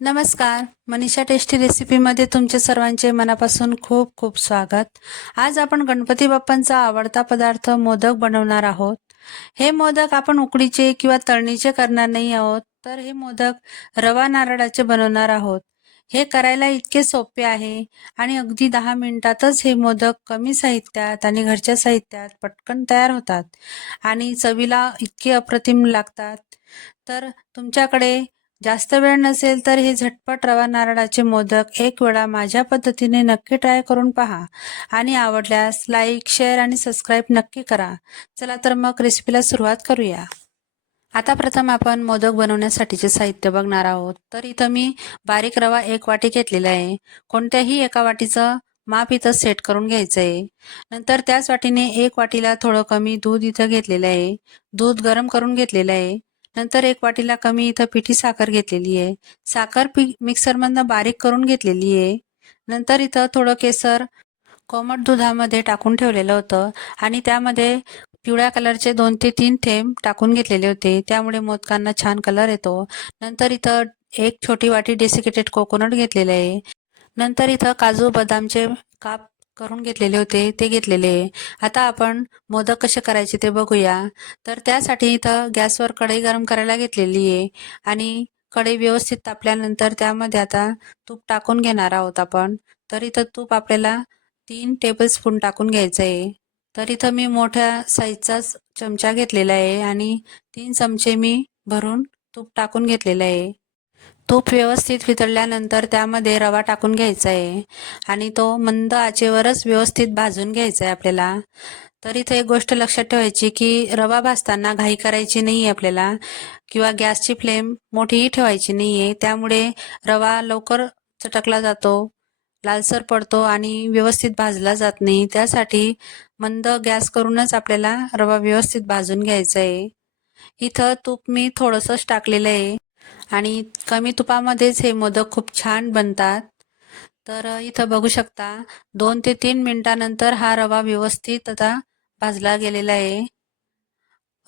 नमस्कार. मनीषा टेस्टी रेसिपीमध्ये तुमचे सर्वांचे मनापासून खूप खूप स्वागत. आज आपण गणपती बाप्पांचा आवडता पदार्थ मोदक बनवणार आहोत. हे मोदक आपण उकडीचे किंवा तळणीचे करणार नाही आहोत तर हे मोदक रवा नारळाचे बनवणार आहोत. हे करायला इतके सोपे आहे आणि अगदी दहा मिनिटातच हे मोदक कमी साहित्यात आणि घरच्या साहित्यात पटकन तयार होतात आणि चवीला इतके अप्रतिम लागतात. तर तुमच्याकडे जास्त वेळ नसेल तर हे झटपट रवा नारळाचे मोदक एक वेळा माझ्या पद्धतीने नक्की ट्राय करून पहा. आणि आवडल्यास लाईक शेअर आणि सबस्क्राईब नक्की करा. चला तर मग रेसिपीला सुरुवात करूया. आता प्रथम आपण मोदक बनवण्यासाठीचे साहित्य बघणार आहोत. तर इथं मी बारीक रवा एक वाटी घेतलेला आहे. कोणत्याही एका वाटीचं माप इथं सेट करून घ्यायचं आहे नंतर त्याच वाटीने एक वाटीला थोडं कमी दूध इथं घेतलेलं आहे. दूध गरम करून घेतलेलं आहे. नंतर एक वाटीला कमी इथं पिठी साखर घेतलेली आहे. साखर पी मिक्सरमधनं बारीक करून घेतलेली आहे. नंतर इथं थोडं केसर कोमट दुधामध्ये टाकून ठेवलेलं होतं आणि त्यामध्ये पिवळ्या कलरचे दोन ते तीन थेंब टाकून घेतलेले होते. त्यामुळे मोदकांना छान कलर येतो. नंतर इथं एक छोटी वाटी डेसिकेटेड कोकोनट घेतलेले आहे. नंतर इथं काजू बदामचे काप करून घेतलेले होते ते घेतलेले. आहे आता आपण मोदक कसे करायचे ते बघूया. तर त्यासाठी इथं गॅसवर कढई गरम करायला घेतलेली आहे आणि कढई व्यवस्थित तापल्यानंतर त्यामध्ये आता तूप टाकून घेणार आहोत आपण. तर इथं तूप आपल्याला तीन टेबल स्पून टाकून घ्यायचं आहे. तर इथं मी मोठ्या साईजचाच चमचा घेतलेला आहे आणि तीन चमचे मी भरून तूप टाकून घेतलेलं आहे. तूप व्यवस्थित वितळल्यानंतर त्यामध्ये रवा टाकून घ्यायचा आहे आणि तो मंद आचेवरच व्यवस्थित भाजून घ्यायचा आहे आपल्याला. तर इथं एक गोष्ट लक्षात ठेवायची की रवा भाजताना घाई करायची नाही आहे आपल्याला किंवा गॅसची फ्लेम मोठीही ठेवायची नाही आहे त्यामुळे रवा लवकर चटकला जातो लालसर पडतो आणि व्यवस्थित भाजला जात नाही. त्यासाठी मंद गॅस करूनच आपल्याला रवा व्यवस्थित भाजून घ्यायचा आहे इथं तूप मी थोडंसंच टाकलेलं आहे आणि कमी तुपामध्येच हे मोदक खूप छान बनतात. तर इथं बघू शकता दोन ते तीन मिनिटानंतर हा रवा व्यवस्थित आता भाजला गेलेला आहे.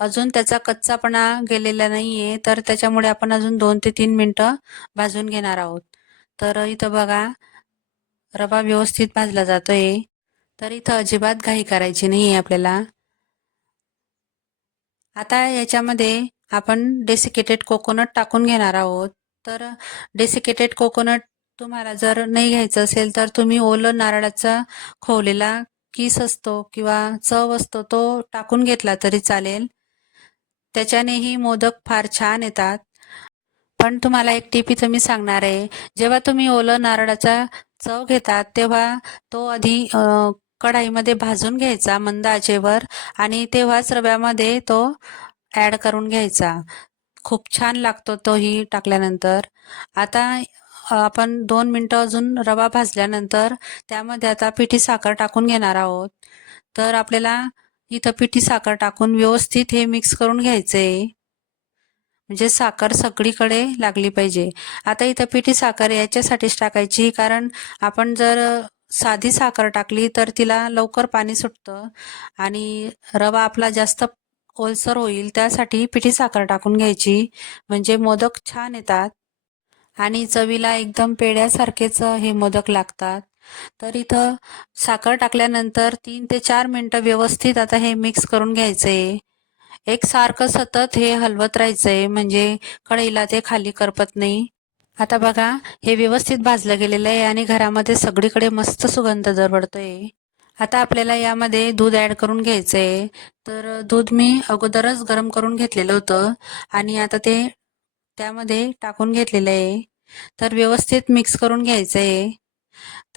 अजून त्याचा कच्चापणा गेलेला नाही आहे तर त्याच्यामुळे आपण अजून दोन ते तीन मिनटं भाजून घेणार आहोत. तर इथं बघा रवा व्यवस्थित भाजला जातोय. तर इथं अजिबात घाई करायची नाहीये आपल्याला. आता याच्यामध्ये आपण डेसिकेटेड कोकोनट टाकून घेणार आहोत. तर डेसिकेटेड कोकोनट तुम्हाला जर नाही घ्यायचं असेल तर तुम्ही ओलं नारळाचा खोवलेला किस असतो किंवा चव असतो तो टाकून घेतला तरी चालेल. त्याच्यानेही मोदक फार छान येतात. पण तुम्हाला एक टिप इथं मी सांगणार आहे. जेव्हा तुम्ही ओलं नारळाचा चव घेतात तेव्हा तो आधी कढाईमध्ये भाजून घ्यायचा मंद आचेवर आणि तेव्हाच रव्यामध्ये तो ॲड करून घ्यायचा. खूप छान लागतो तोही टाकल्यानंतर. आता आपण दोन मिनटं अजून रवा भाजल्यानंतर त्यामध्ये आता पिठी साखर टाकून घेणार आहोत. तर आपल्याला इथं पिठी साखर टाकून व्यवस्थित हे मिक्स करून घ्यायचंय म्हणजे साखर सगळीकडे लागली पाहिजे. आता इथं पिठी साखर याच्यासाठीच टाकायची कारण आपण जर साधी साखर टाकली तर तिला लवकर पाणी सुटतं आणि रवा आपला जास्त ओलसर होईल त्यासाठी पिठी साखर टाकून घ्यायची. म्हणजे मोदक छान येतात. आणि चवीला एकदम पेड्यासारखेच हे मोदक लागतात. तर इथं साखर टाकल्यानंतर तीन ते चार मिनटं व्यवस्थित आता हे मिक्स करून घ्यायचंय एक सारखं सतत हे हलवत राहायचंय. म्हणजे कढईला ते खाली करपत नाही. आता बघा हे व्यवस्थित भाजलं गेलेलं आहे आणि घरामध्ये सगळीकडे मस्त सुगंध दरवडतोय आता आपल्याला यामध्ये दूध ऍड करून घ्यायचंय. तर दूध मी अगोदरच गरम करून घेतलेलं होतं आणि आता ते त्यामध्ये टाकून घेतलेलं आहे. तर व्यवस्थित मिक्स करून घ्यायचं आहे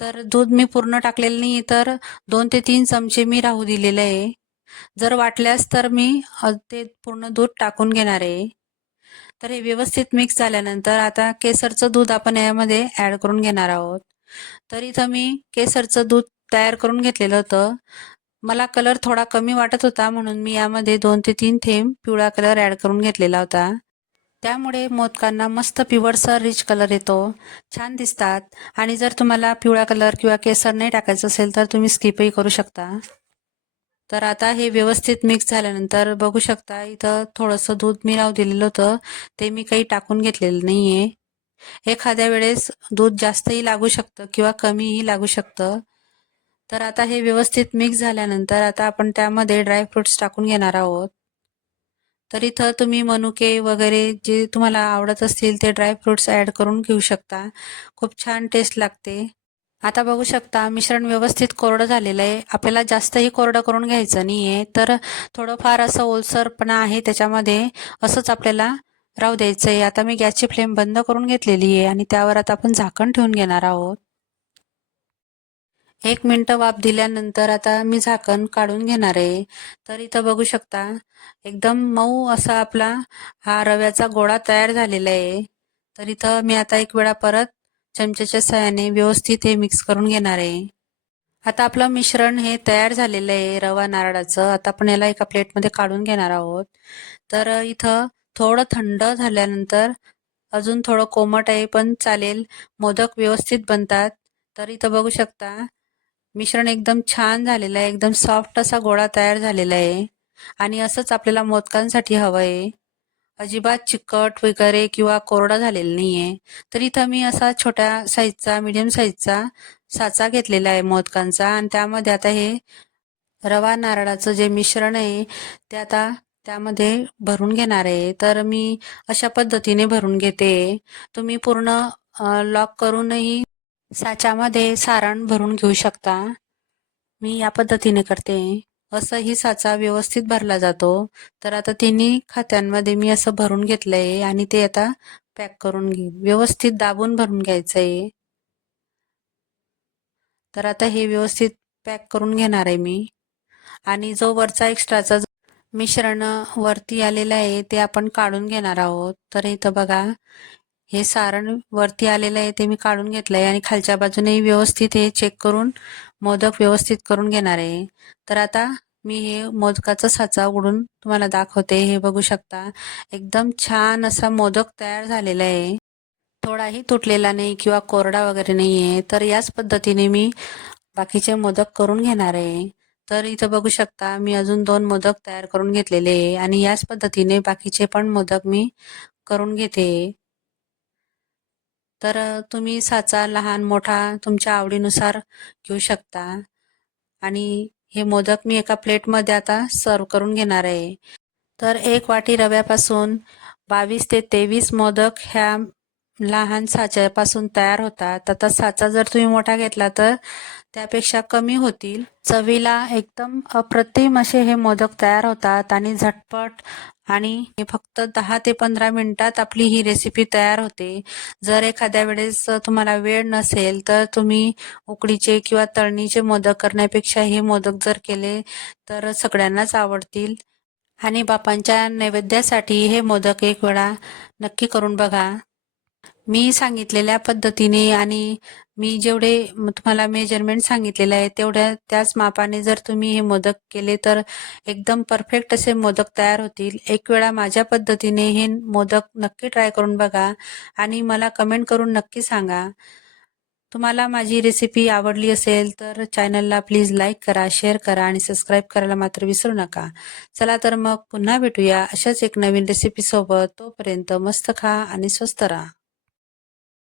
तर दूध मी पूर्ण टाकलेलं नाही तर दोन ते तीन चमचे मी राहू दिलेले आहे. जर वाटल्यास तर मी ते पूर्ण दूध टाकून घेणार आहे. तर हे व्यवस्थित मिक्स झाल्यानंतर आता केसरचं दूध आपण यामध्ये ऍड करून घेणार आहोत. तर इथं मी केसरचं दूध तयार करून घेतलेलं होतं. मला कलर थोडा कमी वाटत होता म्हणून मी यामध्ये दोन ते तीन थेंब पिवळा कलर ऍड करून घेतलेला होता. त्यामुळे मोदकांना मस्त पिवळसर रिच कलर येतो. छान दिसतात. आणि जर तुम्हाला पिवळा कलर किंवा केसर नाही टाकायचं असेल तर तुम्ही स्किपही करू शकता. तर आता हे व्यवस्थित मिक्स झाल्यानंतर बघू शकता इथं थोडंसं दूध मी राहू दिलेलं होतं. ते मी काही टाकून घेतलेलं नाहीये. एखाद्या वेळेस दूध जास्तही लागू शकतं किंवा कमीही लागू शकतं. तर आता हे व्यवस्थित मिक्स झाल्यानंतर आता आपण त्यामध्ये ड्रायफ्रुट्स टाकून घेणार आहोत. तर इथं तुम्ही मनुके वगैरे जे तुम्हाला आवडत असतील ते ड्रायफ्रुट्स ॲड करून घेऊ शकता. खूप छान टेस्ट लागते. आता बघू शकता मिश्रण व्यवस्थित कोरडं झालेलं आहे. आपल्याला जास्तही कोरडं करून घ्यायचं नाही आहे तर थोडंफार असं ओलसरपणा आहे त्याच्यामध्ये. असंच आपल्याला राहू द्यायचं आहे आता मी गॅसची फ्लेम बंद करून घेतलेली आहे आणि त्यावर आता आपण झाकण ठेवून घेणार आहोत. एक मिनटं वाफ दिल्यानंतर आता मी झाकण काढून घेणार आहे. तर इथं बघू शकता एकदम मऊ असा आपला हा रव्याचा गोळा तयार झालेला आहे. तर इथं मी आता एक वेळा परत चमच्याच्या सहाय्याने व्यवस्थित हे मिक्स करून घेणार आहे. आता आपलं मिश्रण हे तयार झालेलं आहे रवा नारळाचं. आता आपण याला एका प्लेटमध्ये काढून घेणार आहोत. तर इथं थोडं थंड झाल्यानंतर अजून थोडं कोमट आहे पण चालेल. मोदक व्यवस्थित बनतात. तर इथं बघू शकता मिश्रण एकदम छान झालेलं आहे. एकदम सॉफ्ट असा गोळा तयार झालेला आहे. आणि असंच आपल्याला मोदकांसाठी हवं आहे अजिबात चिकट वगैरे किंवा कोरडा झालेला नाहीये. तर इथं मी असा छोट्या साईजचा मीडियम साईजचा साचा घेतलेला आहे मोदकांचा. आणि त्यामध्ये आता हे रवा नारळाचं जे मिश्रण आहे ते आता त्यामध्ये भरून घेणार आहे. तर मी अशा पद्धतीने भरून घेते. तुम्ही पूर्ण लॉक करूनही साच्यामध्ये सारण भरून घेऊ शकता. मी या पद्धतीने करते. असं ही साचा व्यवस्थित भरला जातो. तर आता तिन्ही खात्यांमध्ये मी असं भरून घेतलंय आणि ते आता पॅक करून घेईन. व्यवस्थित दाबून भरून घ्यायचं आहे तर आता हे व्यवस्थित पॅक करून घेणार आहे मी. आणि जो वरचा एक्स्ट्राचा मिश्रण वरती आलेलं आहे ते आपण काढून घेणार आहोत. तर इथं बघा हे सारण वरती आलेलं आहे ते मी काढून घेतलं आहे आणि खालच्या बाजूने व्यवस्थित हे चेक करून मोदक व्यवस्थित करून घेणार आहे. तर आता मी हे मोदकाचा साचा उघडून तुम्हाला दाखवते. हे बघू शकता. एकदम छान असा मोदक तयार झालेला आहे. थोडाही तुटलेला नाही किंवा कोरडा वगैरे नाही आहे तर याच पद्धतीने मी बाकीचे मोदक करून घेणार आहे. तर इथं बघू शकता मी अजून दोन मोदक तयार करून घेतलेले आहे आणि याच पद्धतीने बाकीचे पण मोदक मी करून घेते. तर तुम्ही साचा लहान मोठा तुमच्या आवडीनुसार घेऊ शकता. आणि हे मोदक मी एका प्लेटमध्ये आता सर्व करून घेणार आहे. तर एक वाटी रव्यापासून बावीस ते तेवीस मोदक ह्या लहान साच्यापासून तयार होतात आता साचा जर तुम्ही मोठा घेतला तर त्यापेक्षा कमी होतील. चवीला एकदम अप्रतिम असे हे मोदक तयार होतात आणि झटपट आणि फक्त दहा ते पंधरा मिनिटात आपली ही रेसिपी तयार होते. जर एखाद्या वेळेस तुम्हाला वेळ नसेल तर तुम्ही उकडीचे किंवा तळणीचे मोदक करण्यापेक्षा हे मोदक जर केले तर सगळ्यांनाच आवडतील. आणि बापांच्या नैवेद्यासाठी हे मोदक एक वेळा नक्की करून बघा. मी सांगितलेल्या पद्धतीने आणि मी जेवढे तुम्हाला मेजरमेंट सांगितलेले आहे तेवढ्या त्याच मापाने जर तुम्ही हे मोदक केले तर एकदम परफेक्ट असे मोदक तयार होतील. एक वेळा माझ्या पद्धतीने हे मोदक नक्की ट्राय करून बघा आणि मला कमेंट करून नक्की सांगा. तुम्हाला माझी रेसिपी आवडली असेल तर चॅनलला प्लीज लाईक करा शेअर करा आणि सबस्क्राईब करायला मात्र विसरू नका. चला तर मग पुन्हा भेटूया अशाच एक नवीन रेसिपीसोबत तोपर्यंत मस्त खा आणि स्वस्त राहा.